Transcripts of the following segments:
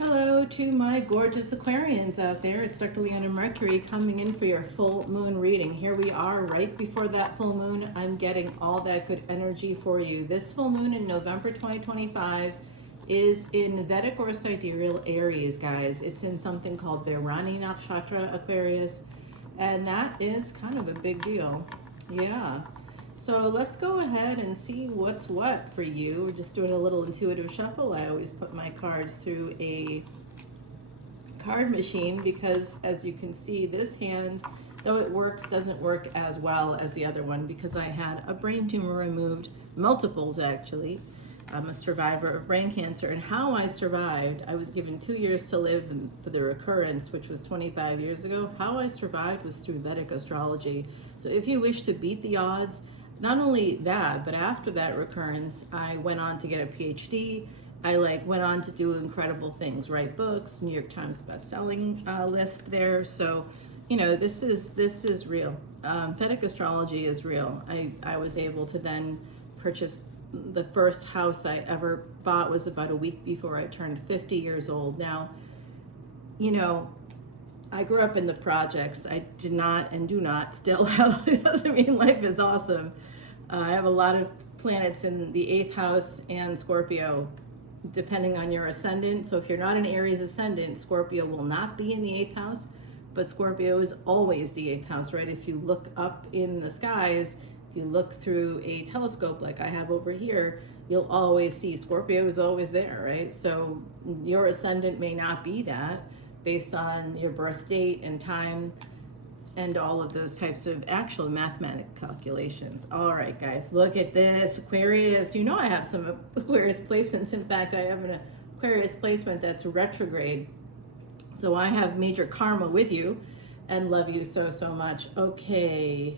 Hello to my gorgeous Aquarians out there. It's Dr. Leona Mercury coming in for your full moon reading. Here we are right before that full moon. I'm getting all that good energy for you. This full moon in November 2025 is in Vedic or sidereal Aries, guys. It's in something called Virani Nakshatra Aquarius, and that is kind of a big deal. Yeah. So let's go ahead and see what's what for you. We're just doing a little intuitive shuffle. I always put my cards through a card machine because, as you can see, this hand, though it works, doesn't work as well as the other one because I had a brain tumor removed, multiples actually. I'm a survivor of brain cancer, and how I survived, I was given 2 years to live for the recurrence, which was 25 years ago. How I survived was through Vedic astrology. So if you wish to beat the odds, not only that, but after that recurrence, I went on to get a PhD. I went on to do incredible things, write books, New York Times best-selling list there. So, you know, this is real. Vedic astrology is real. I was able to then purchase the first house I ever bought was about a week before I turned 50 years old. Now, you know, I grew up in the projects. I did not and do not still have, it doesn't mean life is awesome. I have a lot of planets in the 8th house and Scorpio, depending on your ascendant. So if you're not an Aries ascendant, Scorpio will not be in the 8th house, but Scorpio is always the 8th house, right? If you look up in the skies, if you look through a telescope like I have over here, you'll always see Scorpio is always there, right? So your ascendant may not be that based on your birth date and time and all of those types of actual mathematical calculations. All right, guys, look at this. Aquarius, you know I have some Aquarius placements. In fact, I have an Aquarius placement that's retrograde. So I have major karma with you and love you so, so much. Okay.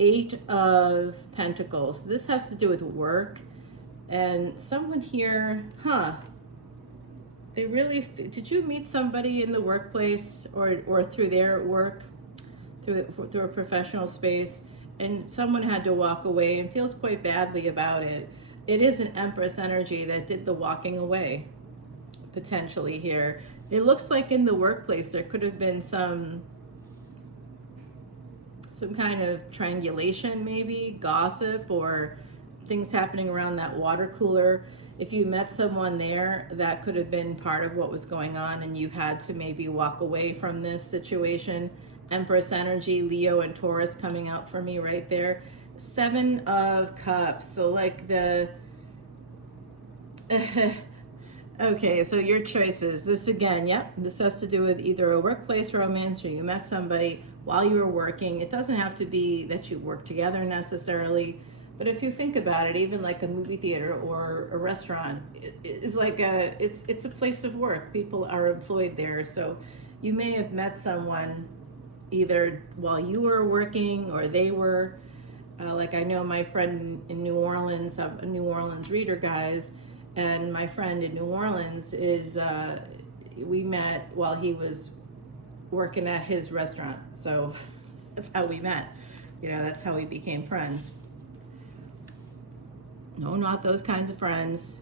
8 of Pentacles. This has to do with work. And someone here, they really, did you meet somebody in the workplace or through their work, through a professional space, and someone had to walk away and feels quite badly about it? It is an Empress energy that did the walking away, potentially here. It looks like in the workplace there could have been some kind of triangulation, maybe gossip or things happening around that water cooler. If you met someone there, that could have been part of what was going on and you had to maybe walk away from this situation. Empress energy, Leo and Taurus coming out for me right there. 7 of Cups. So like the okay, so your choices. This again, yep, this has to do with either a workplace romance or you met somebody while you were working. It doesn't have to be that you work together necessarily, but if you think about it, even like a movie theater or a restaurant is like it's a place of work. People are employed there. So you may have met someone either while you were working or they were, like I know my friend in New Orleans, I'm a New Orleans reader, guys, and my friend in New Orleans is, we met while he was working at his restaurant. So that's how we met. You know, that's how we became friends. No, not those kinds of friends.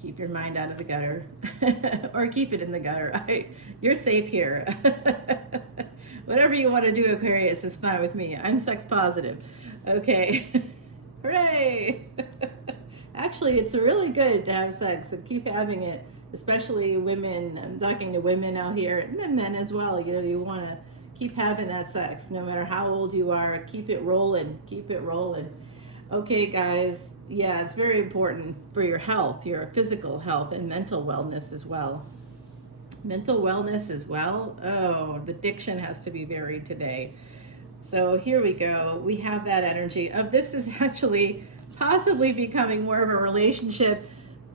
Keep your mind out of the gutter or keep it in the gutter. You're safe here. Whatever you want to do, Aquarius, is fine with me. I'm sex positive. Okay. Hooray. Actually, it's really good to have sex, so keep having it, especially women. I'm talking to women out here, and then men as well. You know, you want to keep having that sex, no matter how old you are. Keep it rolling. Keep it rolling. Okay, guys. Yeah, it's very important for your health, your physical health, and mental wellness as well. Mental wellness as well. Oh, the diction has to be varied today. So here we go. We have that energy of this is actually possibly becoming more of a relationship.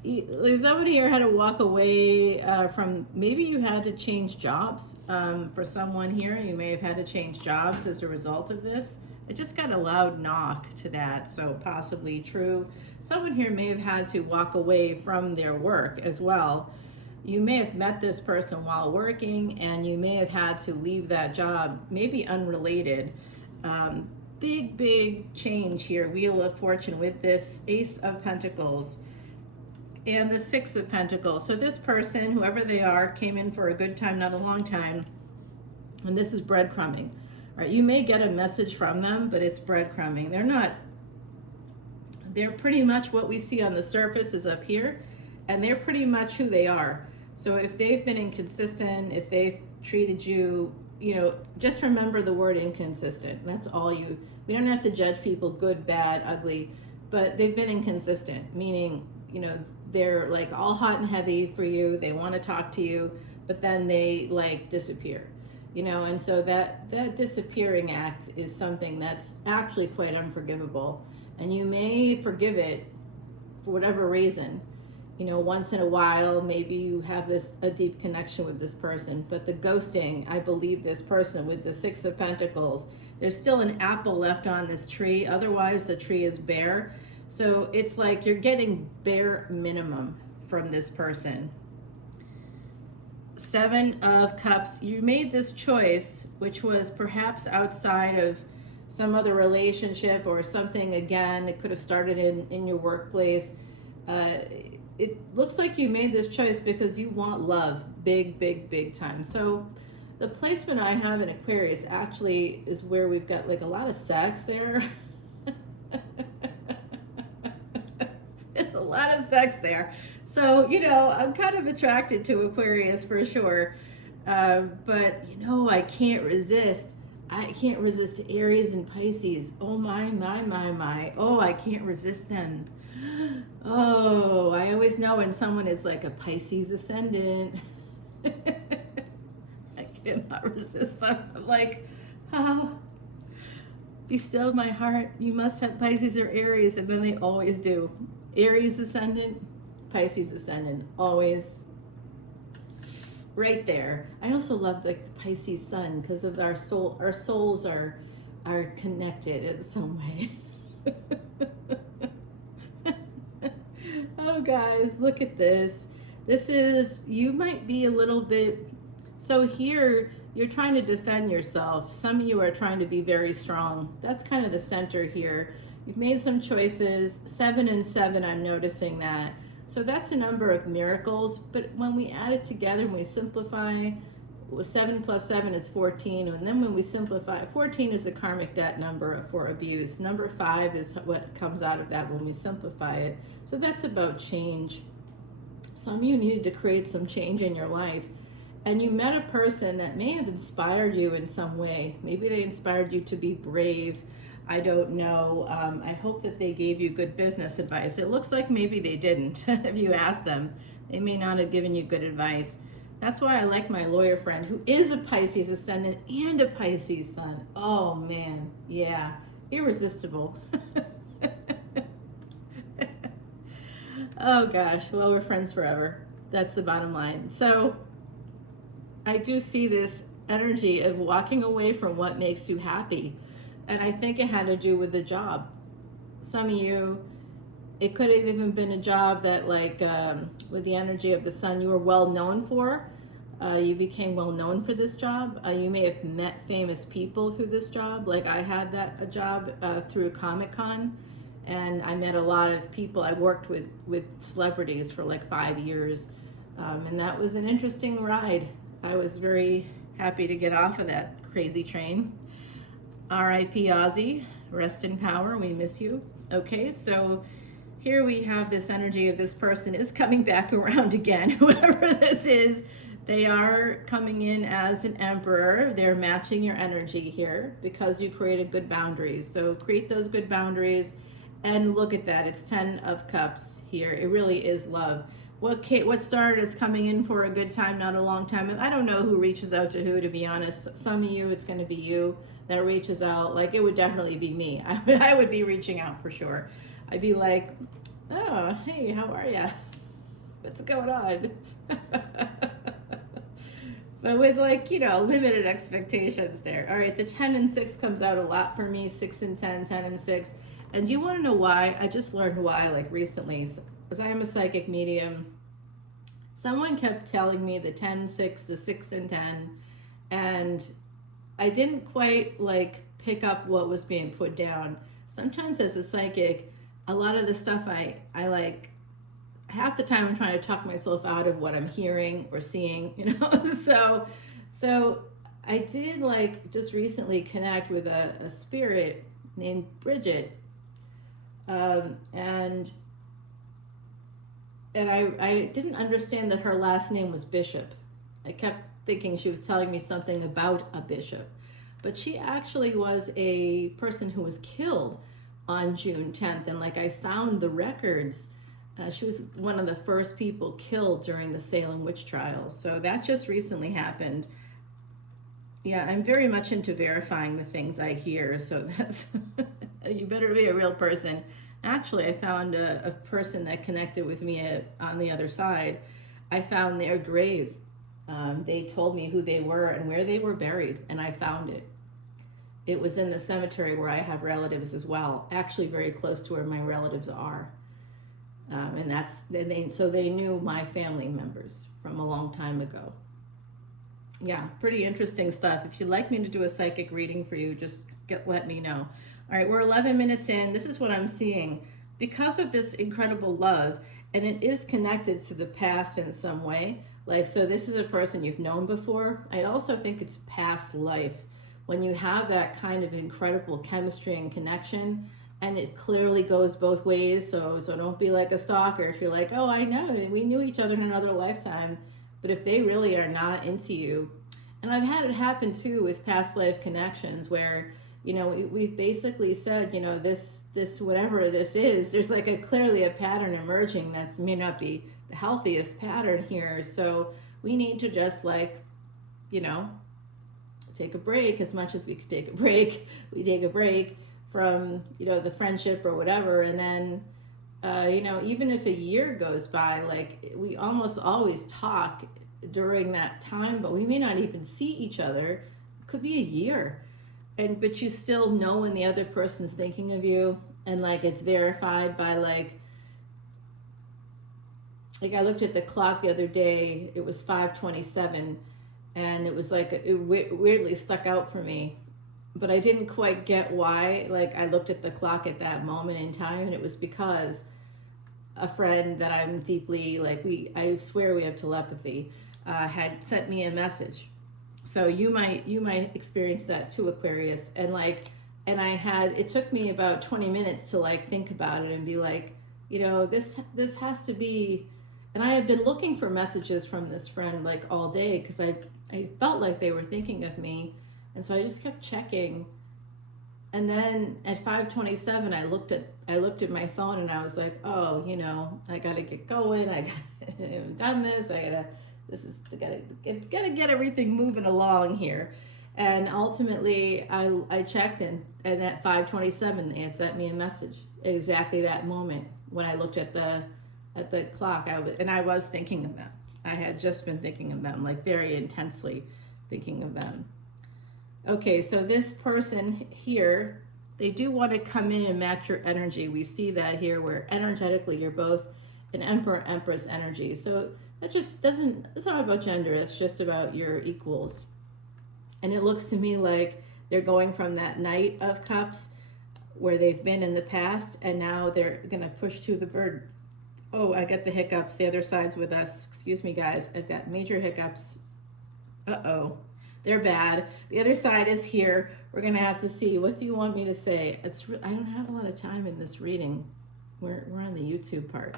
Somebody here had to walk away from, maybe you had to change jobs. For someone here, you may have had to change jobs as a result of this. I just got a loud knock to that, so possibly true. Someone here may have had to walk away from their work as well. You may have met this person while working and you may have had to leave that job, maybe unrelated. Big change here, Wheel of Fortune with this Ace of Pentacles. and the Six of Pentacles. So this person, whoever they are, came in for a good time, not a long time. And this is breadcrumbing. All right, you may get a message from them, but it's breadcrumbing. They're pretty much what we see on the surface is up here, and they're pretty much who they are. So if they've been inconsistent, if they've treated you, you know, just remember the word inconsistent. That's all we don't have to judge people good, bad, ugly, but they've been inconsistent, meaning, you know, they're like all hot and heavy for you. They want to talk to you, but then they like disappear, you know, and so that disappearing act is something that's actually quite unforgivable. And you may forgive it for whatever reason. You know, once in a while, maybe you have a deep connection with this person. But the ghosting, I believe this person with the Six of Pentacles, there's still an apple left on this tree. Otherwise, the tree is bare. So it's like you're getting bare minimum from this person. Seven of Cups, you made this choice, which was perhaps outside of some other relationship or something. Again, it could have started in your workplace. It looks like you made this choice because you want love big, big, big time. So the placement I have in Aquarius actually is where we've got like a lot of sex there. It's a lot of sex there. So, you know, I'm kind of attracted to Aquarius for sure. But, you know, I can't resist. I can't resist Aries and Pisces. Oh, my. Oh, I can't resist them. Oh, I always know when someone is like a Pisces ascendant. I cannot resist them. I'm like, oh, be still my heart. You must have Pisces or Aries. And then they always do. Aries ascendant, Pisces ascendant, always right there. I also love like the Pisces sun because of our soul. Our souls are connected in some way. Oh, guys, look at this. This is, you might be a little bit, so here you're trying to defend yourself. Some of you are trying to be very strong. That's kind of the center here. You've made some choices. 7 and 7, I'm noticing that. So that's a number of miracles, but when we add it together and we simplify, 7 plus 7 is 14, and then when we simplify, 14 is a karmic debt number for abuse. Number 5 is what comes out of that when we simplify it. So that's about change. Some of you needed to create some change in your life, and you met a person that may have inspired you in some way. Maybe they inspired you to be brave. I don't know. I hope that they gave you good business advice. It looks like maybe they didn't. If you ask them, they may not have given you good advice. That's why I like my lawyer friend who is a Pisces ascendant and a Pisces sun. Oh man, yeah, irresistible. Oh gosh, well, we're friends forever. That's the bottom line. So I do see this energy of walking away from what makes you happy. And I think it had to do with the job. Some of you, it could have even been a job that like with the energy of the sun, you were well known for. You became well known for this job. You may have met famous people through this job. Like I had a job through Comic-Con, and I met a lot of people. I worked with celebrities for like 5 years, and that was an interesting ride. I was very happy to get off of that crazy train. R.I.P. Ozzy, rest in power, we miss you. Okay, so here we have this energy of this person is coming back around again, whoever this is. They are coming in as an emperor. They're matching your energy here because you created good boundaries. So create those good boundaries and look at that. It's 10 of Cups here. It really is love. What started as coming in for a good time, not a long time. I don't know who reaches out to who, to be honest. Some of you, it's going to be you that reaches out. Like, it would definitely be me. I would be reaching out for sure. I'd be like, oh, hey, how are ya? What's going on? But with, like, you know, limited expectations there. All right, the 10 and 6 comes out a lot for me. 6 and 10, 10 and 6. And do you want to know why? I just learned why, like, recently. As I am a psychic medium, someone kept telling me the 10, 6, the 6 and 10, and I didn't quite like pick up what was being put down. Sometimes as a psychic, a lot of the stuff I half the time I'm trying to talk myself out of what I'm hearing or seeing, you know. So I did like just recently connect with a spirit named Bridget, and I didn't understand that her last name was Bishop. I kept thinking she was telling me something about a bishop, but she actually was a person who was killed on June 10th, and like I found the records. She was one of the first people killed during the Salem witch trials. So that just recently happened. Yeah, I'm very much into verifying the things I hear. So that's, you better be a real person. Actually, I found a person that connected with me on the other side. I found their grave. They told me who they were and where they were buried, and I found it. It was in the cemetery where I have relatives as well, actually very close to where my relatives are. So they knew my family members from a long time ago. Yeah, pretty interesting stuff. If you'd like me to do a psychic reading for you, just let me know. All right, we're 11 minutes in. This is what I'm seeing. Because of this incredible love, and it is connected to the past in some way. Like, so this is a person you've known before. I also think it's past life. When you have that kind of incredible chemistry and connection, and it clearly goes both ways, so don't be like a stalker if you're like, oh, I know, we knew each other in another lifetime. But if they really are not into you, and I've had it happen too with past life connections where, you know, we've basically said, you know, this whatever this is, there's like clearly a pattern emerging that may not be the healthiest pattern here. So we need to just like, you know, take a break as much as we could take a break. We take a break from, you know, the friendship or whatever, and then you know, even if a year goes by, like we almost always talk during that time, but we may not even see each other. It could be a year, but you still know when the other person's thinking of you, and like it's verified by like I looked at the clock the other day. It was 5:27, and it was like it weirdly stuck out for me. But I didn't quite get why. Like I looked at the clock at that moment in time, and it was because a friend that I'm deeply like I swear we have telepathy, had sent me a message. So you might experience that too, Aquarius. And it took me about 20 minutes to like think about it and be like, you know, this has to be. And I had been looking for messages from this friend like all day because I felt like they were thinking of me. And so I just kept checking, and then at 5:27, I looked at my phone, and I was like, oh, you know, I gotta get going. I haven't done this. Gotta get everything moving along here. And ultimately, I checked, and at 5:27, they had sent me a message at exactly that moment when I looked at the clock. I was thinking of them. I had just been thinking of them, like very intensely thinking of them. Okay, so this person here, they do want to come in and match your energy. We see that here where energetically you're both an Emperor, Empress energy. So that just it's not about gender, it's just about your equals. And it looks to me like they're going from that Knight of Cups where they've been in the past, and now they're going to push to the Bird. Oh, I got the hiccups. The other side's with us. Excuse me, guys. I've got major hiccups. Uh-oh. They're bad. The other side is here. We're going to have to see. What do you want me to say? I don't have a lot of time in this reading. We're on the YouTube part.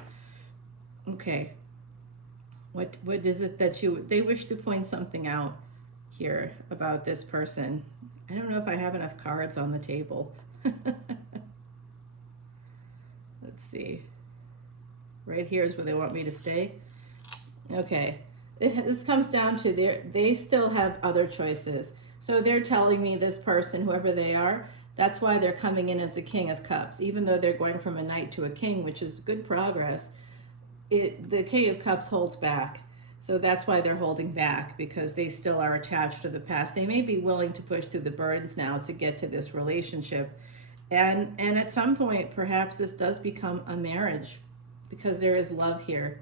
Okay. What is it that they wish to point something out here about this person? I don't know if I have enough cards on the table. Let's see. Right here is where they want me to stay. Okay. This comes down to they still have other choices. So they're telling me this person, whoever they are, that's why they're coming in as the King of Cups. Even though they're going from a Knight to a King, which is good progress, the King of Cups holds back. So that's why they're holding back, because they still are attached to the past. They may be willing to push through the burdens now to get to this relationship. And at some point, perhaps this does become a marriage, because there is love here.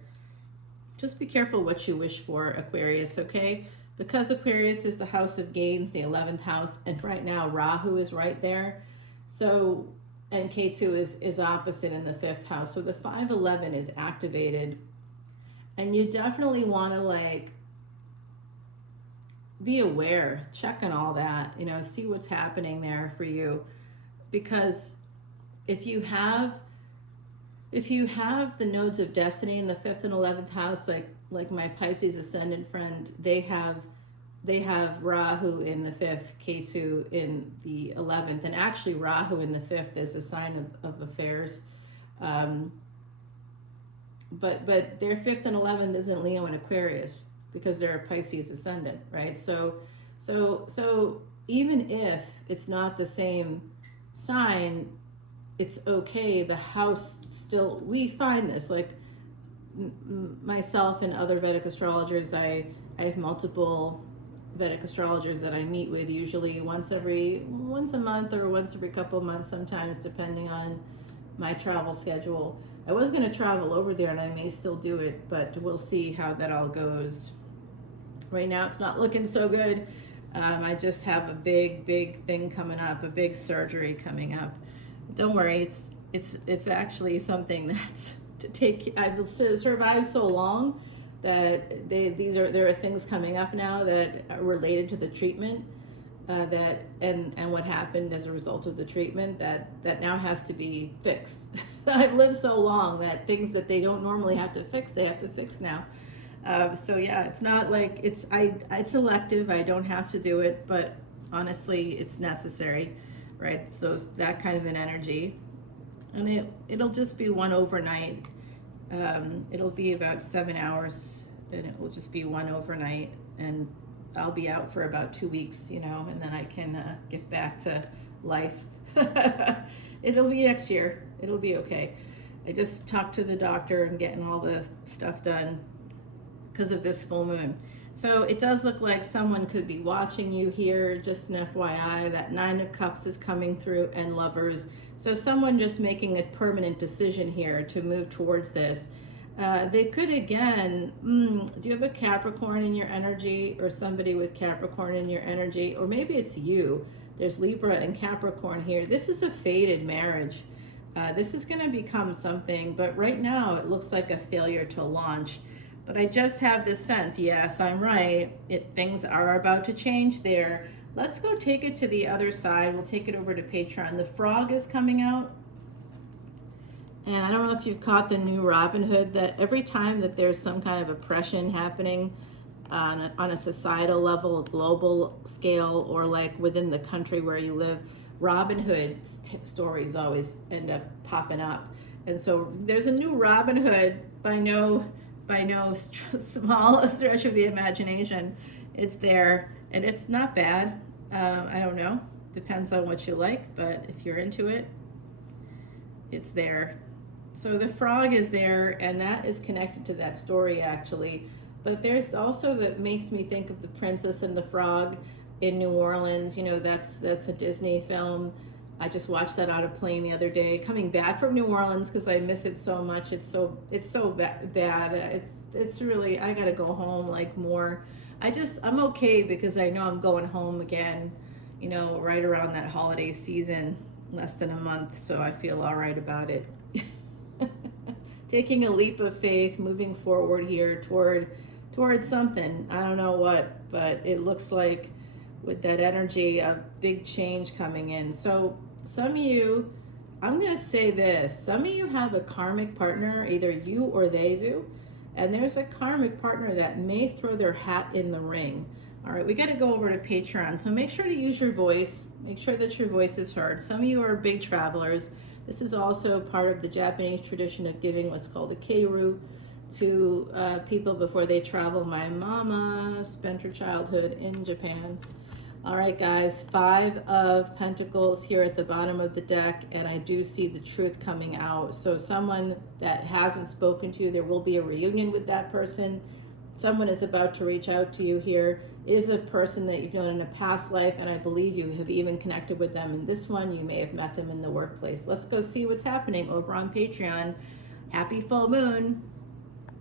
Just be careful what you wish for, Aquarius, okay? Because Aquarius is the house of gains, the 11th house, and right now Rahu is right there. So and K2 is opposite in the 5th house. So the 511 is activated. And you definitely want to like be aware, check on all that, you know, see what's happening there for you. Because if you have the nodes of destiny in the 5th and 11th house, like my Pisces ascendant friend, they have Rahu in the 5th, Ketu in the 11th, and actually Rahu in the 5th is a sign of affairs. But their 5th and 11th isn't Leo and Aquarius because they're a Pisces ascendant, right? So even if it's not the same sign, it's okay. The house still, we find this, like myself and other Vedic astrologers, I have multiple Vedic astrologers that I meet with, usually once a month or once every couple of months, sometimes depending on my travel schedule. I was going to travel over there and I may still do it, but we'll see how that all goes. Right now it's not looking so good. I just have a big thing coming up, a big surgery coming up. Don't worry, it's actually something that's to take. I've survived so long that there are things coming up now that are related to the treatment, and what happened as a result of the treatment that now has to be fixed. I've lived so long that things that they don't normally have to fix, they have to fix now. So yeah, it's not like it's elective. I don't have to do it, but honestly, it's necessary, right? It's that kind of an energy, and it'll just be one overnight. It'll be about 7 hours, and it will just be one overnight, and I'll be out for about 2 weeks, you know, and then I can get back to life. It'll be next year. It'll be okay. I just talked to the doctor and getting all the stuff done because of this full moon. So it does look like someone could be watching you here. Just an FYI, that 9 of Cups is coming through, and Lovers. So someone just making a permanent decision here to move towards this. They could, again, do you have a Capricorn in your energy, or somebody with Capricorn in your energy? Or maybe it's you. There's Libra and Capricorn here. This is a fated marriage. This is going to become something, but right now it looks like a failure to launch. But I just have this sense, yes, I'm right. Things are about to change there. Let's go take it to the other side. We'll take it over to Patreon. The frog is coming out. And I don't know if you've caught the new Robin Hood, that every time that there's some kind of oppression happening on a societal level, a global scale, or like within the country where you live, Robin Hood stories always end up popping up. And so there's a new Robin Hood by no small stretch of the imagination. It's there, and it's not bad. I don't know, depends on what you like, but if you're into it, it's there. So the frog is there, and that is connected to that story actually. But there's also that makes me think of The Princess and the Frog in New Orleans. You know, that's a Disney film. I just watched that on a plane the other day, coming back from New Orleans because I miss it so much. It's so bad. It's really, I gotta go home like more. I'm okay because I know I'm going home again, you know, right around that holiday season, less than a month. So I feel all right about it. Taking a leap of faith, moving forward here toward something. I don't know what, but it looks like with that energy, a big change coming in. So some of you, I'm going to say this, some of you have a karmic partner, either you or they do, and there's a karmic partner that may throw their hat in the ring. All right, we got to go over to Patreon. So make sure to use your voice. Make sure that your voice is heard. Some of you are big travelers. This is also part of the Japanese tradition of giving what's called a keiru to people before they travel. My mama spent her childhood in Japan. All right, guys, 5 of Pentacles here at the bottom of the deck, and I do see the truth coming out. So someone that hasn't spoken to you, there will be a reunion with that person. Someone is about to reach out to you here. It is a person that you've known in a past life, and I believe you have even connected with them in this one. You may have met them in the workplace. Let's go see what's happening over on Patreon. Happy full moon.